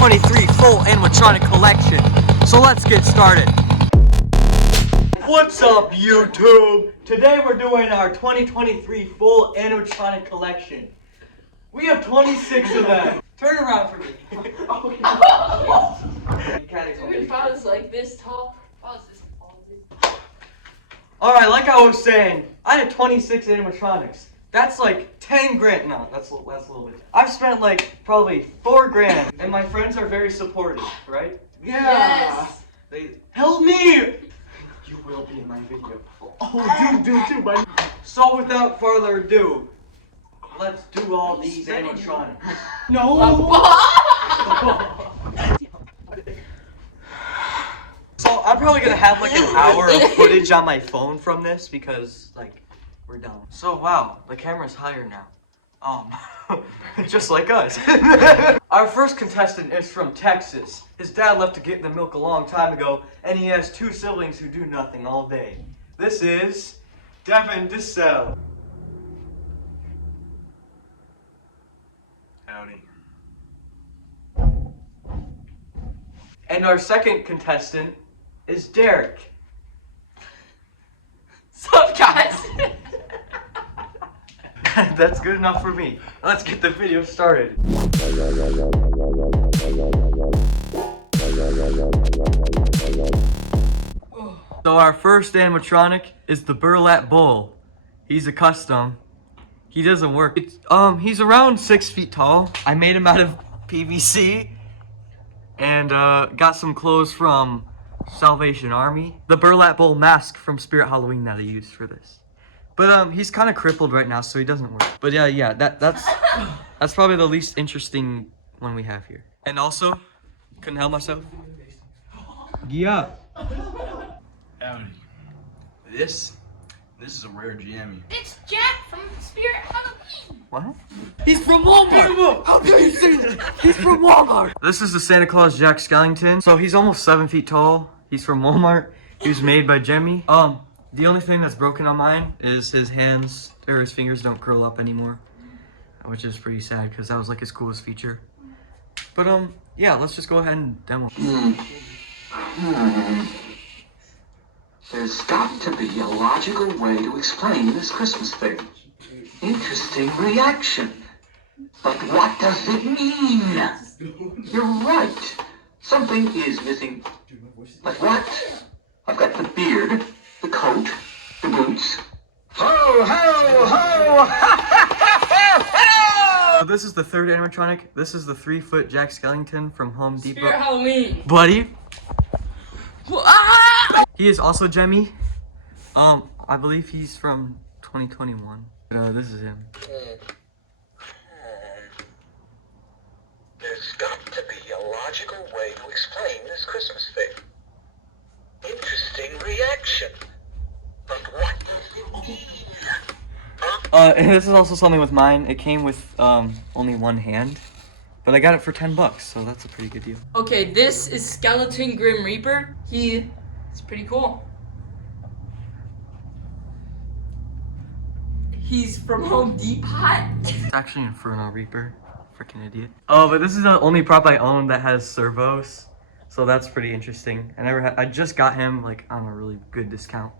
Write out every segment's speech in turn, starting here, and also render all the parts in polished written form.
2023 full animatronic collection. So let's get started. What's up, YouTube? Today we're doing our 2023 full animatronic collection. We have 26 of them. Turn around for me. Dude, if I was like this tall, if I was this tall, dude. Alright, like I was saying, I had 26 animatronics. That's like 10 grand. No, that's a little bit. I've spent like probably 4 grand, and my friends are very supportive, right? Yeah. Yes. They help me. You will be in my video. Oh, you do too, buddy. So without further ado, let's do all these animatronics. No. So I'm probably gonna have like an hour of footage on my phone from this because like we're done. So wow, the camera's higher now. Just like us. Our first contestant is from Texas. His dad left to get the milk a long time ago, and he has 2 siblings who do nothing all day. This is Devin DeSalle. Howdy. And our second contestant is Derek. What's up, guys? That's good enough for me. Let's get the video started. So our first animatronic is the Burlap Bull. He's a custom. He doesn't work. He's around 6 feet tall. I made him out of PVC and got some clothes from Salvation Army. The Burlap Bull mask from Spirit Halloween that I used for this. But he's kind of crippled right now, so he doesn't work. But yeah, that's probably the least interesting one we have here. And also, couldn't help myself. Yeah. Howdy. This is a rare jammy. It's Jack from Spirit Halloween. What? He's from Walmart! How dare you say that? He's from Walmart! This is the Santa Claus Jack Skellington. So he's almost 7 feet tall. He's from Walmart. He was made by Jemmy. The only thing that's broken on mine is his hands, or his fingers don't curl up anymore. Which is pretty sad, because that was like his coolest feature. But yeah, let's just go ahead and demo. There's got to be a logical way to explain this Christmas thing. Interesting reaction. But what does it mean? You're right. Something is missing. But what? I've got the beard, the coat, the boots. Ho, ho, ho! So this is the third animatronic. This is the 3-foot Jack Skellington from Home Depot. Spirit Halloween. Buddy. He is also Jemmy. I believe he's from 2021. This is him. There's got to be a logical way to explain this Christmas thing. Interesting reaction. But what does it mean? And this is also something with mine. It came with only one hand, but I got it for $10, so that's a pretty good deal. Okay, this is Skeleton Grim Reaper. He's pretty cool. He's from Home Depot. It's actually Inferno Reaper. Freaking idiot. Oh, but this is the only prop I own that has servos, so that's pretty interesting. I just got him like on a really good discount.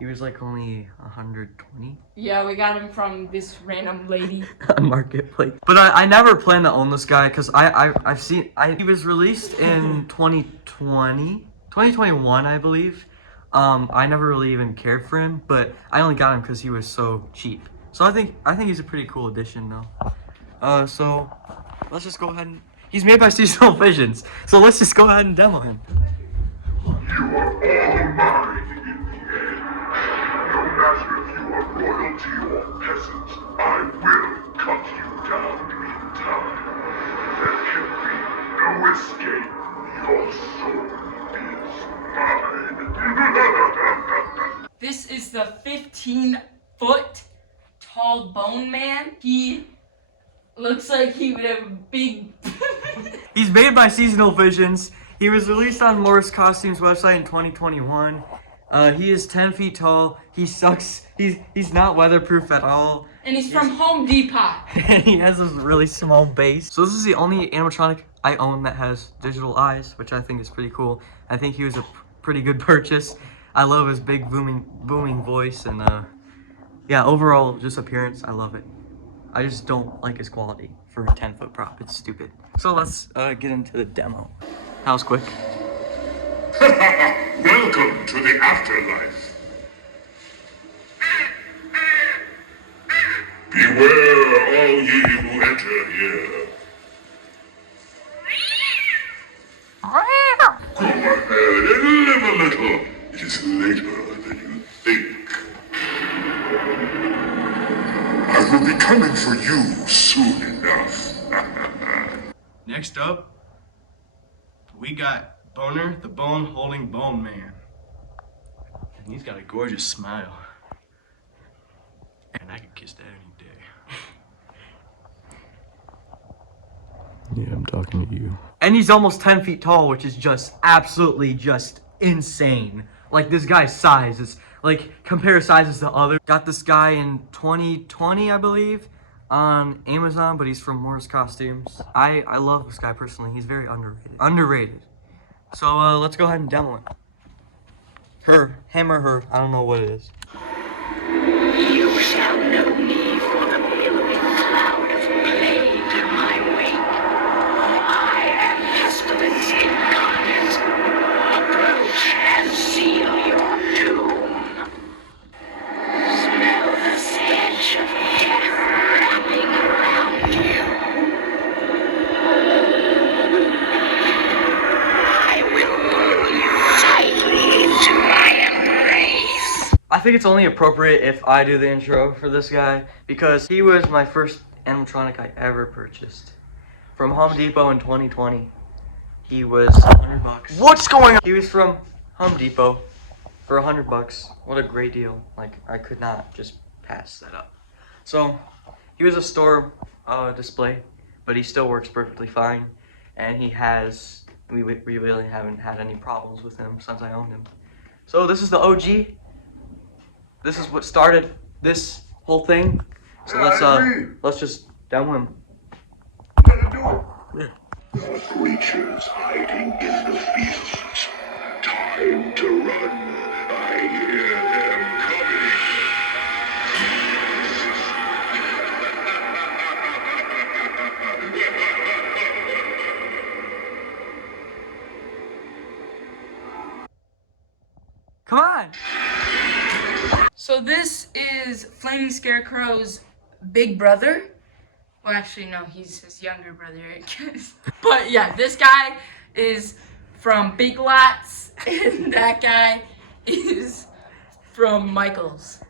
He was like only 120. Yeah, we got him from this random lady on Marketplace. But I never planned to own this guy because I've seen he was released in 2021, I believe. I never really even cared for him, but I only got him because he was so cheap. So I think he's a pretty cool addition though. So let's just go ahead and he's made by Seasonal Visions. So let's just go ahead and demo him. You are all mine in the end. No matter if you are royalty or peasant, I will cut you down in time. There can be no escape. Your soul is mine. This is the 15-foot tall bone man. He looks like he would have a big... He's made by Seasonal Visions. He was released on Morris Costumes website in 2021. He is 10 feet tall. He sucks. He's not weatherproof at all. And he's from Home Depot. And he has this really small base. So this is the only animatronic I own that has digital eyes, which I think is pretty cool. I think he was a pretty good purchase. I love his big booming voice, and yeah, overall just appearance, I love it. I just don't like his quality for a 10-foot prop. It's stupid. So let's get into the demo. That was quick. Welcome to the afterlife. Beware all ye who enter here. Go ahead and live a little. It is later than you think. I will be coming for you soon enough. Next up, we got Boner, the bone-holding bone man. And he's got a gorgeous smile. And I could kiss that any day. Yeah, I'm talking to you. And he's almost 10 feet tall, which is just absolutely just insane. Like, this guy's size is, like, compare sizes to others. Got this guy in 2020, I believe, on Amazon, but he's from Moore's Costumes. I love this guy personally. He's very underrated. So let's go ahead and demo it. Him or her, I don't know what it is. You shall know me for the billowing cloud of plague in my wake. I am pestilence incarnate. Approach and seal your doom. Smell the stench of death wrapping around you. I will pull you tightly into my embrace. I think it's only appropriate if I do the intro for this guy because he was my first animatronic I ever purchased. From Home Depot in 2020. He was $100. What's going on? He was from Home Depot for $100. What a great deal. Like, I could not just pass that up. So, he was a store display, but he still works perfectly fine. And he has, we really haven't had any problems with him since I owned him. So this is the OG. This is what started this whole thing. So let's just demo him. The creatures hiding in the fields. Time to run. I hear them coming. Come on! So this is Flaming Scarecrow's big brother. Well, actually, no, he's his younger brother, I guess. But yeah, this guy is from Big Lots, and that guy is from Michael's.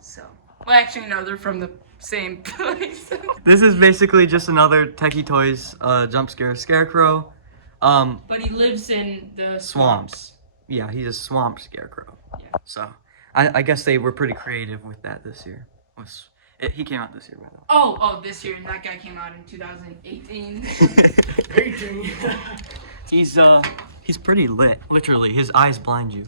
So, well, actually, no, they're from the same place. This is basically just another Techie Toys jump scare scarecrow. But he lives in the Swamps. Yeah, he's a swamp scarecrow. Yeah. So, I guess they were pretty creative with that this year. He came out this year, by the way. Oh, this year, and that guy came out in 2018. He's pretty lit. Literally, his eyes blind you.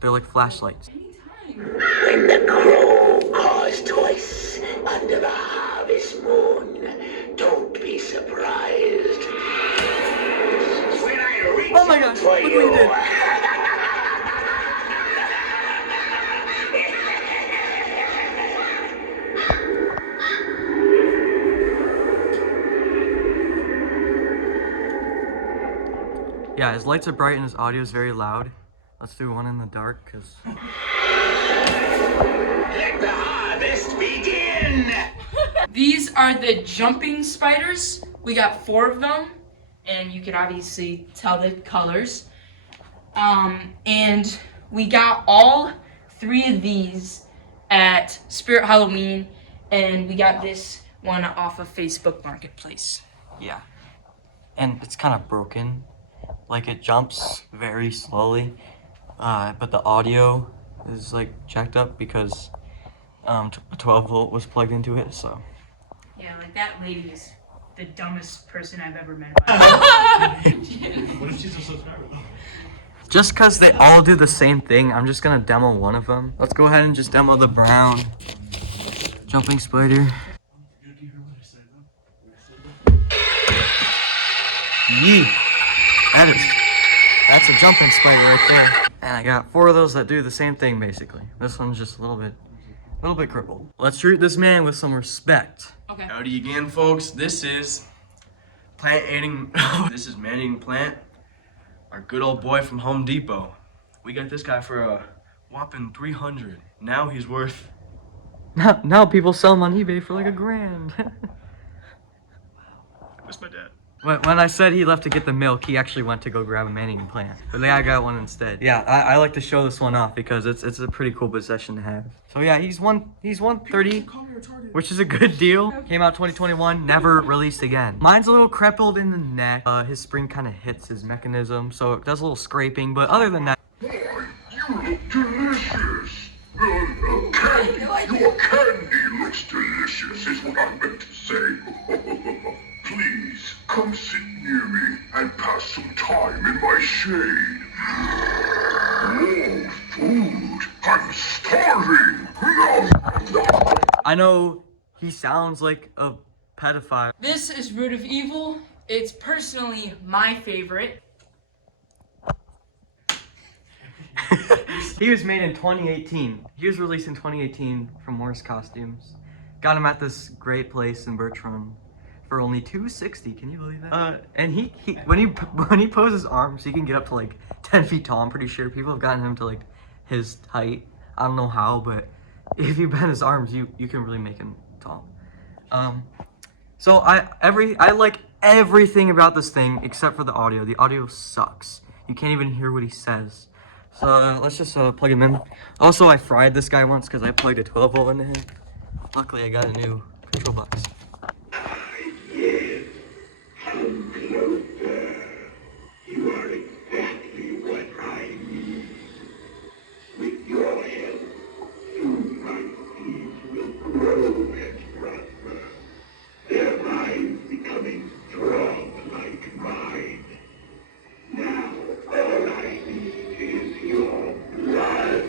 They're like flashlights. Anytime. When the crow caws twice under the harvest moon, don't be surprised. When I reach Oh my gosh, for look what you did. Yeah, his lights are bright and his audio is very loud. Let's do one in the dark, because... Let the harvest begin! These are the jumping spiders. We got 4 of them, and you can obviously tell the colors. And we got all 3 of these at Spirit Halloween, and we got this one off of Facebook Marketplace. Yeah. And it's kind of broken. Like, it jumps very slowly. But the audio is, like, jacked up because a 12 volt was plugged into it, so... Yeah, like that lady is the dumbest person I've ever met. What if she's a subscriber? Just because they all do the same thing, I'm just gonna demo one of them. Let's go ahead and just demo the brown Jumping spider. Yee. That's a jumping spider right there. And I got 4 of those that do the same thing basically. This one's just a little bit crippled. Let's treat this man with some respect. Okay. Howdy again, folks. This is plant eating. This is man-eating plant. Our good old boy from Home Depot. We got this guy for a whopping 300. Now he's worth. Now people sell them on eBay for like $1,000. Where's my dad? When I said he left to get the milk, he actually went to go grab a man-eating plant. But I got one instead. Yeah, I like to show this one off because it's a pretty cool possession to have. So yeah, he's 130, which is a good deal. Came out 2021, never released again. Mine's a little crippled in the neck. His spring kind of hits his mechanism, so it does a little scraping. But other than that, Boy, you look delicious. Your candy looks delicious, is what I meant to say. Please, come sit near me and pass some time in my shade. Oh, food. I'm starving. I know he sounds like a pedophile. This is Root of Evil. It's personally my favorite. He was made in 2018. He was released in 2018 from Morris Costumes. Got him at this great place in Birch Run for only $260. Can you believe that? And he when he poses arms, he can get up to like 10 feet tall. I'm pretty sure people have gotten him to like his height. I don't know how, but if you bend his arms, you can really make him tall. So I like everything about this thing except for the audio. The audio sucks. You can't even hear what he says. So let's just plug him in. Also, I fried this guy once because I plugged a 12 volt into him. Luckily, I got a new control box. Yes, come closer. You are exactly what I need. With your help, soon my seeds will grow and prosper. Their minds becoming strong like mine. Now, all I need is your blood.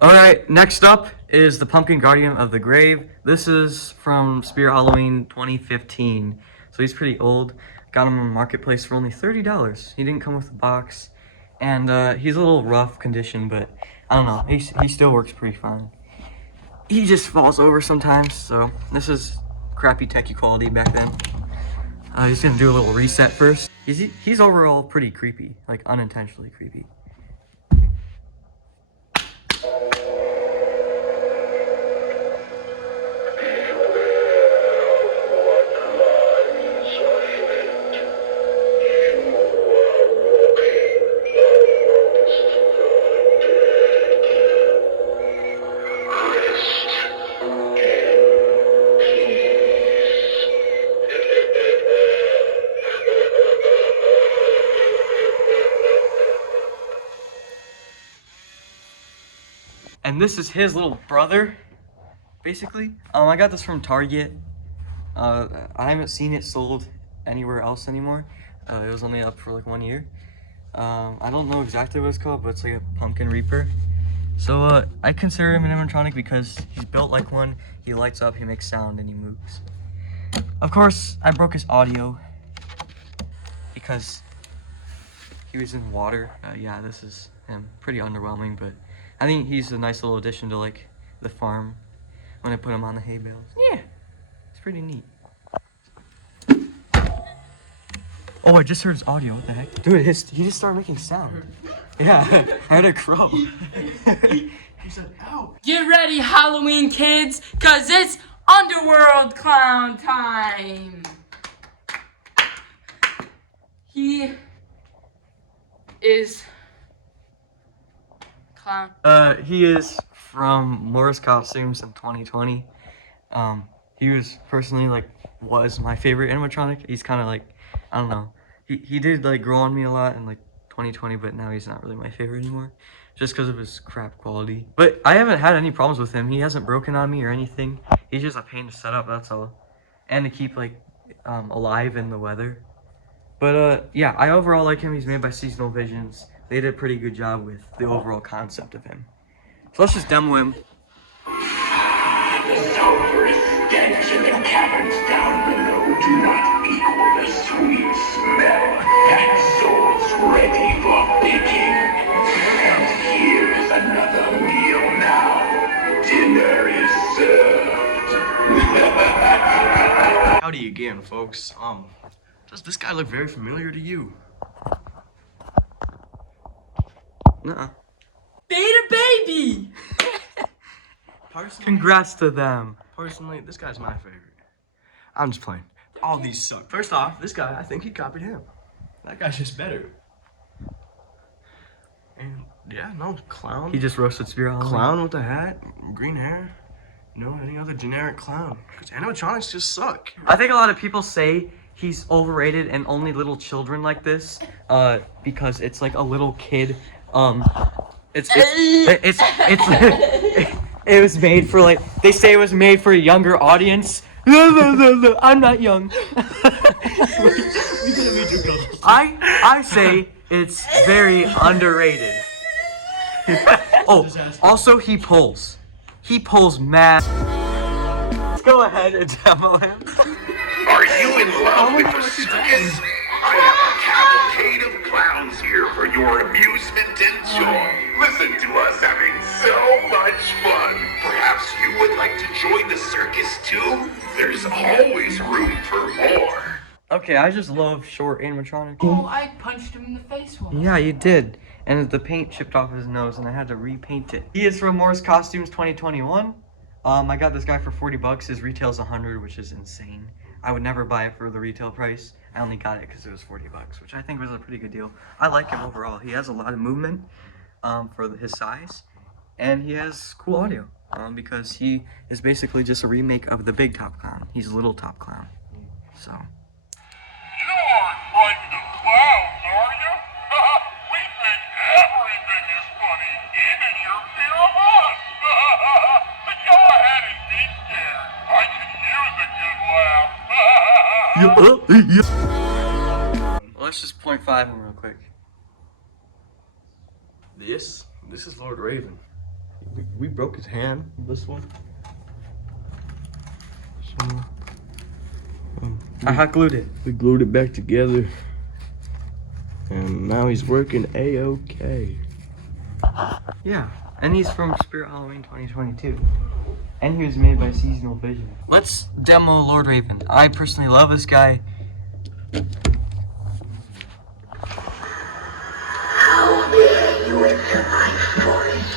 Alright, next up is the Pumpkin Guardian of the Grave. This is from Spirit Halloween 2015. So he's pretty old. Got him on Marketplace for only $30. He didn't come with a box. And he's a little rough condition, but I don't know. He still works pretty fine. He just falls over sometimes, so this is crappy techie quality back then. He's gonna do a little reset first. He's overall pretty creepy, like unintentionally creepy. And this is his little brother, basically. I got this from Target. I haven't seen it sold anywhere else anymore. It was only up for like 1 year. I don't know exactly what it's called, but it's like a pumpkin reaper. So I consider him an animatronic because he's built like one. He lights up, he makes sound, and he moves. Of course, I broke his audio because he was in water. Yeah, this is him. Pretty underwhelming, but I think he's a nice little addition to like the farm when I put him on the hay bales. Yeah, it's pretty neat. Oh, I just heard his audio. What the heck? Dude, he just started making sound. Yeah, I heard a crow. He said, ow. Get ready, Halloween kids, cause it's Underworld Clown time. He is clown. He is from Morris Costumes in 2020. He was personally was my favorite animatronic. He's kind of like, I don't know. He did like grow on me a lot in like 2020, but now he's not really my favorite anymore, just because of his crap quality. But I haven't had any problems with him. He hasn't broken on me or anything. He's just a pain to set up, that's all, and to keep like alive in the weather. But yeah, I overall like him. He's made by Seasonal Visions. They did a pretty good job with the overall concept of him. So let's just demo him. The sulfurous stench in the caverns down below do not equal the sweet smell and souls ready for picking. And here's another meal now. Dinner is served. Howdy again, folks. Does this guy look very familiar to you? Nuh-uh. Beta baby! Personally, Congrats to them. personally, this guy's my favorite. I'm just playing. All these suck. First off, this guy, I think he copied him. That guy's just better. And yeah, no, clown. He just roasted Spirit Halloween. Clown with a hat, green hair. No, any other generic clown. Because animatronics just suck. I think a lot of people say he's overrated and only little children like this, because it's like a little kid. It was made for like, they say it was made for a younger audience. I'm not young. I say it's very underrated. Oh, also he pulls. He pulls mad. Let's go ahead and demo him. Are you in love with the circus? I have a cavalcade of clowns here for your amusement and joy. Listen to us having so much fun. Perhaps you would like to join the circus too? There's always room for more. Okay, I just love short animatronics. Oh, I punched him in the face once. Yeah, you did. And the paint chipped off his nose and I had to repaint it. He is from Morris Costumes 2021. I got this guy for 40 bucks. His retail's 100, which is insane. I would never buy it for the retail price. I only got it because it was 40 bucks, which I think was a pretty good deal. I like him overall. He has a lot of movement for his size, and he has cool audio because he is basically just a remake of the big Top Clown. He's a little Top Clown. So. You aren't frightened of clowns, are you? We think everything is funny, even your fear of us. But go ahead and be scared. I could use a good laugh. Well, let's just 0.5 him real quick. This is Lord Raven. We broke his hand, this one. So, I hot glued it. we glued it back together. And now he's working A-OK. Yeah, and he's from Spirit Halloween 2022. And he was made by Seasonal Vision. Let's demo Lord Raven. I personally love this guy. How dare you enter my forest?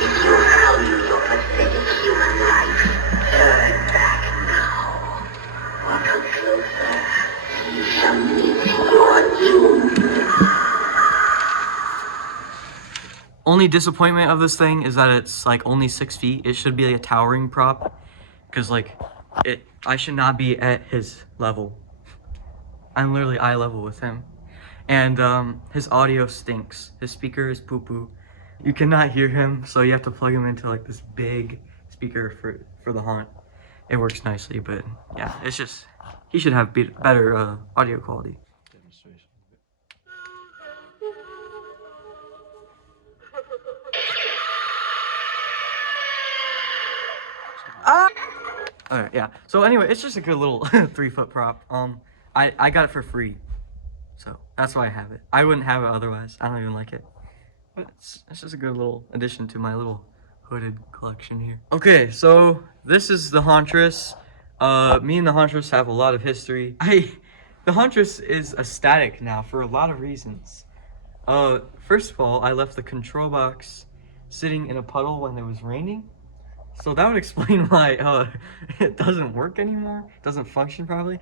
If you value your pathetic human life, turn back now. Or come closer. You shall meet your doom. Only disappointment of this thing is that it's like only 6 feet. It should be like a towering prop, because like I should not be at his level. I'm literally eye level with him, and his audio stinks. His speaker is poo poo. You cannot hear him, so you have to plug him into like this big speaker for the haunt. It works nicely, but yeah, it's just he should have better audio quality. Alright, yeah. So anyway, it's just a good little 3-foot prop. I got it for free, so that's why I have it. I wouldn't have it otherwise. I don't even like it. But it's just a good little addition to my little hooded collection here. Okay, so this is the Hauntress. Me and the Hauntress have a lot of history. The Hauntress is a static now for a lot of reasons. First of all, I left the control box sitting in a puddle when it was raining. So that would explain why it doesn't work anymore, doesn't function properly.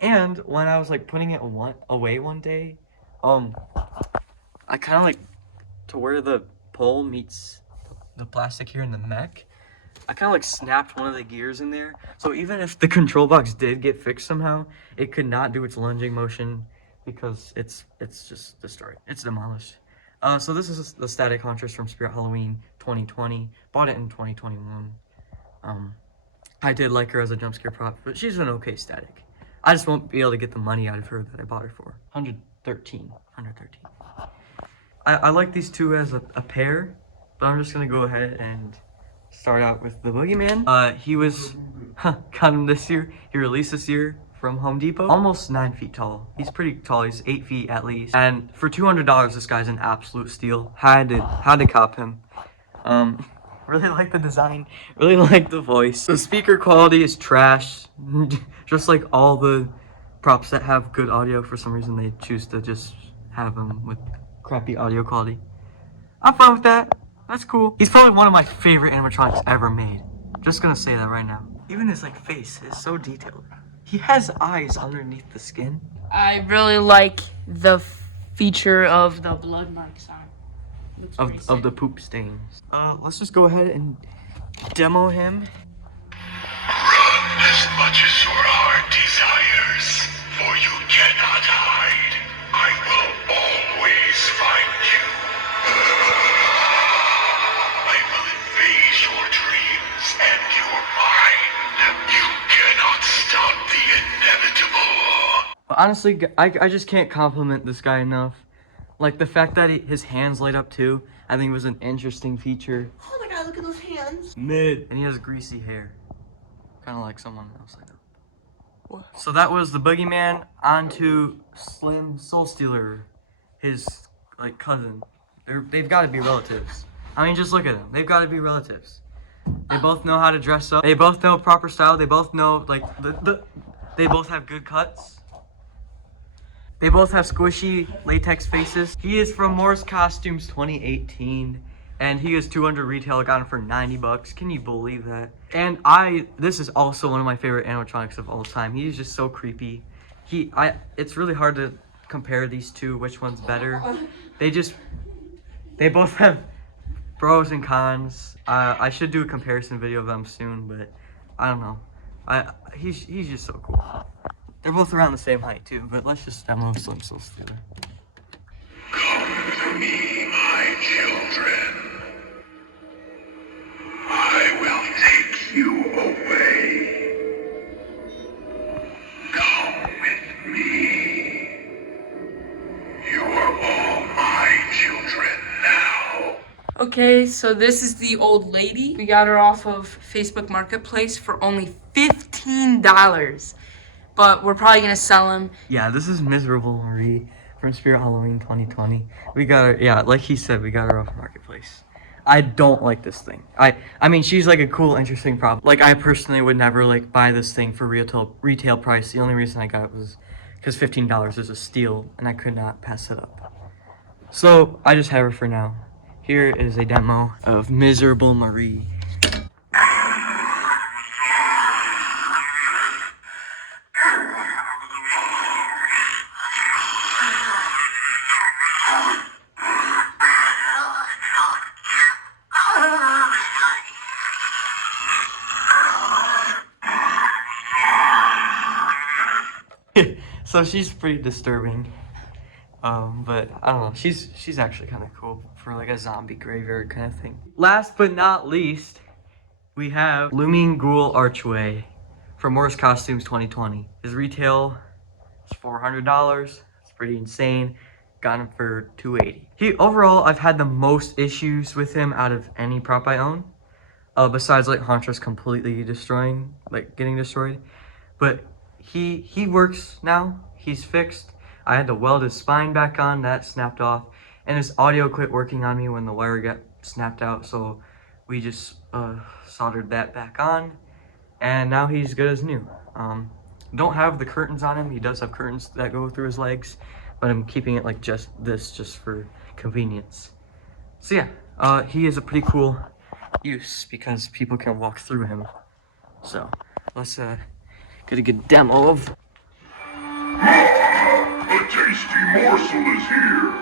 And when I was like putting it away one day, I kind of like, to where the pole meets the plastic here in the mech, I kind of like snapped one of the gears in there. So even if the control box did get fixed somehow, it could not do its lunging motion because it's just destroyed. It's demolished. So this is the static Hauntress from Spirit Halloween 2020. Bought it in 2021. I did like her as a jump scare prop, but she's an okay static. I just won't be able to get the money out of her that I bought her for. 113. I like these two as a pair, But I'm just gonna go ahead and start out with the Boogeyman. He was, got him this year. He released this year from Home Depot. Almost 9 feet tall. He's pretty tall. He's 8 feet at least. And for $200, this guy's an absolute steal. Had to cop him. Really like the design. Really like the voice. The speaker quality is trash. Just like all the props that have good audio. For some reason, they choose to just have them with crappy audio quality. I'm fine with that. That's cool. He's probably one of my favorite animatronics ever made. Just gonna say that right now. Even his like face is so detailed. He has eyes underneath the skin. I really like the feature of the blood marks on. Of the poop stains. Let's just go ahead and demo him. Run as much as your heart desires, for you cannot hide. I will always find you. I will invade your dreams and your mind. You cannot stop the inevitable. But honestly, I just can't compliment this guy enough. Like the fact that his hands light up too, I think was an interesting feature. Oh my god, look at those hands. Mid. And he has greasy hair. Kind of like someone else I know. What? So that was the Boogeyman. On to Slim Soul Stealer. His like cousin. They've got to be relatives. I mean, just look at them. They've got to be relatives. They both know how to dress up. They both know proper style. They both know like they both have good cuts. They both have squishy latex faces. He is from Moore's Costumes 2018, and he is 200 retail. I got him for 90 bucks. Can you believe that? And this is also one of my favorite animatronics of all time. He's just so creepy. It's really hard to compare these two, which one's better. They both have pros and cons. I should do a comparison video of them soon, but I don't know. He's just so cool. They're both around the same height too, but let's just demo Slim Soul Stealer. Come to me, my children. I will take you away. Come with me. You are all my children now. Okay, so this is the old lady. We got her off of Facebook Marketplace for only $15. But we're probably gonna sell him. Yeah, this is Miserable Marie from Spirit Halloween 2020. We got her, yeah, like he said, we got her off Marketplace. I don't like this thing. I mean, she's like a cool, interesting prop. Like, I personally would never like buy this thing for retail price. The only reason I got it was because $15 is a steal, and I could not pass it up. So I just have her for now. Here is a demo of Miserable Marie. So she's pretty disturbing, but I don't know. She's actually kind of cool for like a zombie graveyard kind of thing. Last but not least, we have Looming Ghoul Archway from Moore's Costumes 2020. His retail is $400. It's pretty insane. Got him for $280. Overall, I've had the most issues with him out of any prop I own, besides like Hauntress completely getting destroyed, but. He works now. He's fixed. I had to weld his spine back on. That snapped off. And his audio quit working on me when the wire got snapped out. So we just soldered that back on. And now he's good as new. Don't have the curtains on him. He does have curtains that go through his legs. But I'm keeping it like just for convenience. So yeah, he is a pretty cool use because people can walk through him. So let's get a good demo of. A tasty morsel is here.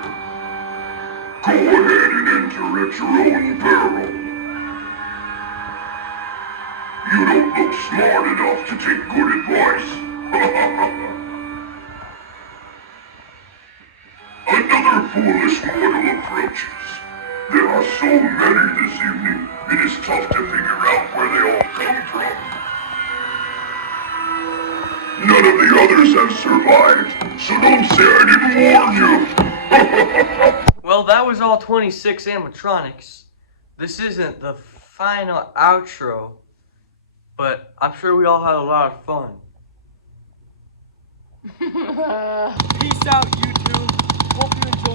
Go ahead and enter at your own peril. You don't look smart enough to take good advice. Another foolish mortal approaches. There are so many this evening, it is tough to figure out where they all come from. None of the others have survived, so don't say I didn't warn you. Well, that was all 26 animatronics. This isn't the final outro, but I'm sure we all had a lot of fun. Peace out, YouTube. Hope you enjoyed.